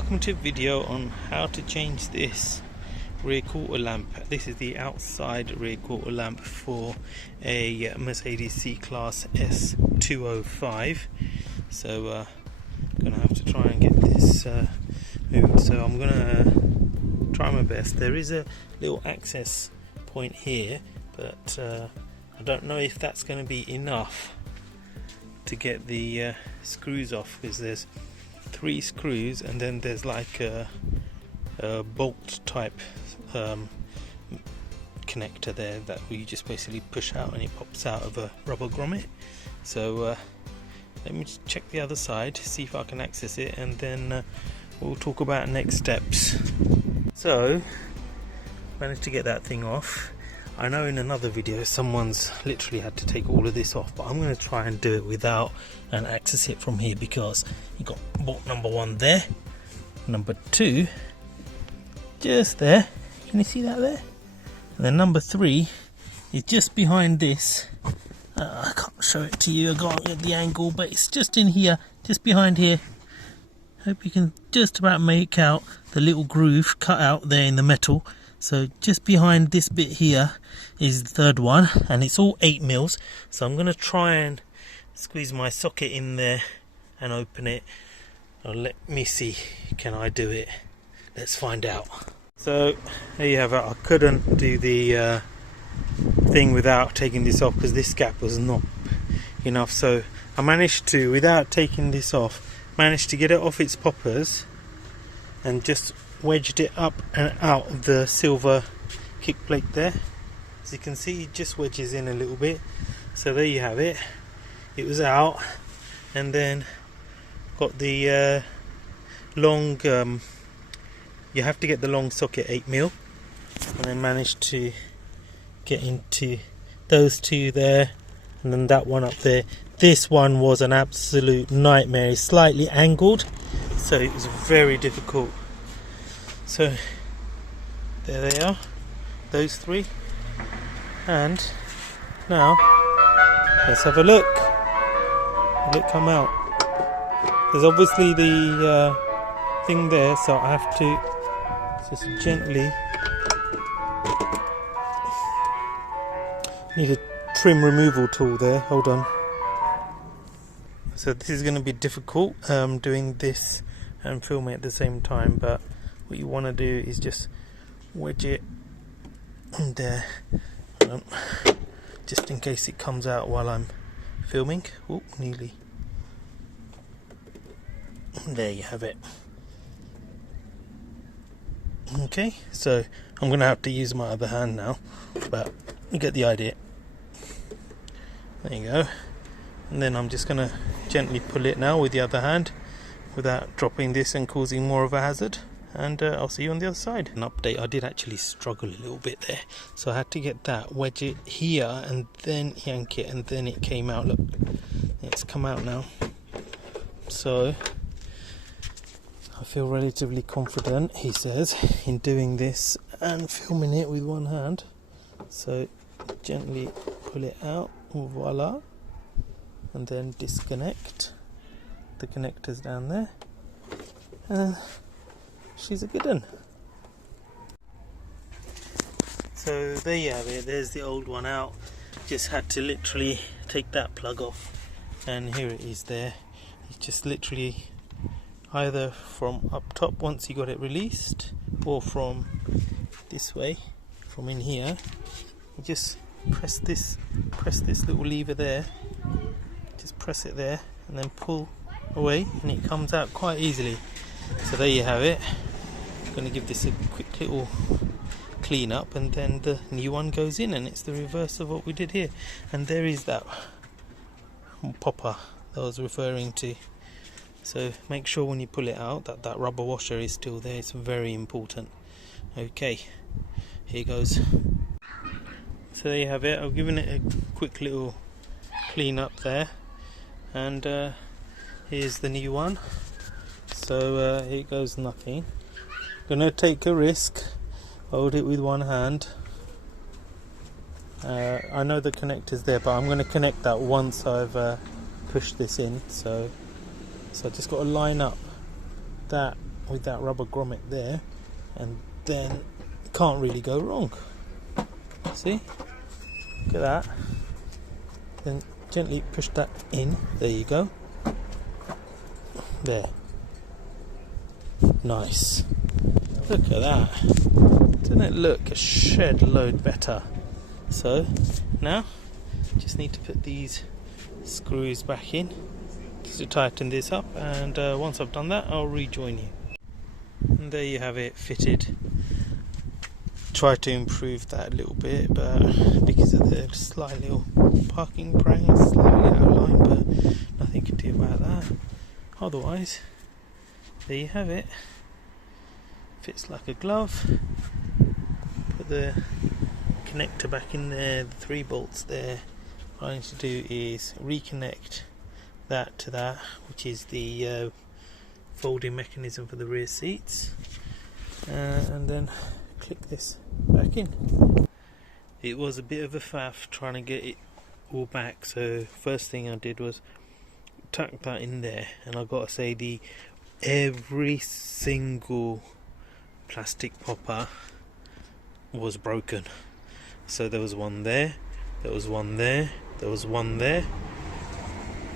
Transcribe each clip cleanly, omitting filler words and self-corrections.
welcome to a video on how to change this rear quarter lamp. This is the outside rear quarter lamp for a Mercedes C-Class S205. So I'm going to have to try and get this moved. So I'm going to try my best. There is a little access point here, but I don't know if that's going to be enough to get the screws off, because there's 3 screws and then there's like a bolt type connector there that we just basically push out and it pops out of a rubber grommet. So let me just check the other side, see if I can access it, and then we'll talk about next steps. So managed to get that thing off. I know in another video someone's literally had to take all of this off, but I'm going to try and do it without and access it from here, because you got bolt number 1 there, number 2 just there, can you see that there, and then number 3 is just behind this. I can't show it to you, I can't get the angle, but it's just in here, just behind here. Hope you can just about make out the little groove cut out there in the metal. So just behind this bit here is the 3rd one, and it's all 8mm. So I'm going to try and squeeze my socket in there and open it. Let me see, can I do it? Let's find out. So there you have it. I couldn't do the thing without taking this off because this gap was not enough. So I managed to, without taking this off, managed to get it off its poppers and just wedged it up and out of the silver kick plate there. As you can see, it just wedges in a little bit. So there you have it. It was out, and then got the long you have to get the long socket 8mm, and then managed to get into those 2 there, and then that one up there. This one was an absolute nightmare. It's slightly angled, so it was very difficult. So there they are, those 3, and now let's have a look. Will it come out? There's obviously the thing there, so I have to just gently, need a trim removal tool there, hold on. So this is going to be difficult doing this and filming at the same time, but what you want to do is just wedge it in there, just in case it comes out while I'm filming. Oh, nearly. There you have it. Okay, so I'm going to have to use my other hand now, but you get the idea. There you go. And then I'm just going to gently pull it now with the other hand without dropping this and causing more of a hazard. And I'll see you on the other side. An update, I did actually struggle a little bit there, so I had to get that, wedge it here and then yank it, and then it came out. Look, it's come out now. So I feel relatively confident, he says, in doing this and filming it with one hand. So gently pull it out, voila, and then disconnect the connectors down there. She's a good one. So there you have it, there's the old one out. Just had to literally take that plug off, and here it is there. It's just literally either from up top once you got it released, or from this way, from in here. You just press this little lever there, just press it there and then pull away, and it comes out quite easily. So there you have it. I'm going to give this a quick little clean up, and then the new one goes in, and it's the reverse of what we did here. And there is that popper that I was referring to. So make sure when you pull it out that rubber washer is still there. It's very important. Okay, here goes. So there you have it. I've given it a quick little clean up there, and here's the new one. So here goes nothing. Gonna take a risk, hold it with one hand. I know the connector's there, but I'm going to connect that once I've pushed this in. So I just got to line up that with that rubber grommet there, and then can't really go wrong. See? Look at that. Then gently push that in. There you go. There. Nice. Look at that. Doesn't it look a shed load better? So now just need to put these screws back in to tighten this up, and once I've done that I'll rejoin you. And there you have it fitted. Try to improve that a little bit, but because of the slight little parking prang, it's slightly out of line, but nothing to do about that. Otherwise, there you have it. Fits like a glove. Put the connector back in there, the 3 bolts there. What I need to do is reconnect that to that, which is the folding mechanism for the rear seats, and then click this back in. It was a bit of a faff trying to get it all back, so first thing I did was tuck that in there, and I gotta say every single plastic popper was broken. So there was one there, there was one there, there was one there,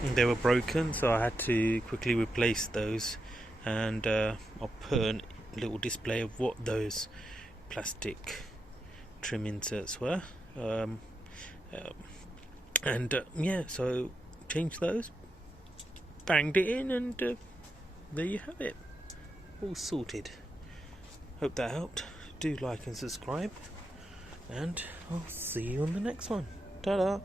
and they were broken, so I had to quickly replace those, and I'll put a little display of what those plastic trim inserts were, yeah, so changed those, banged it in, and there you have it, all sorted. Hope that helped. Do like and subscribe, and I'll see you on the next one. Ta-da!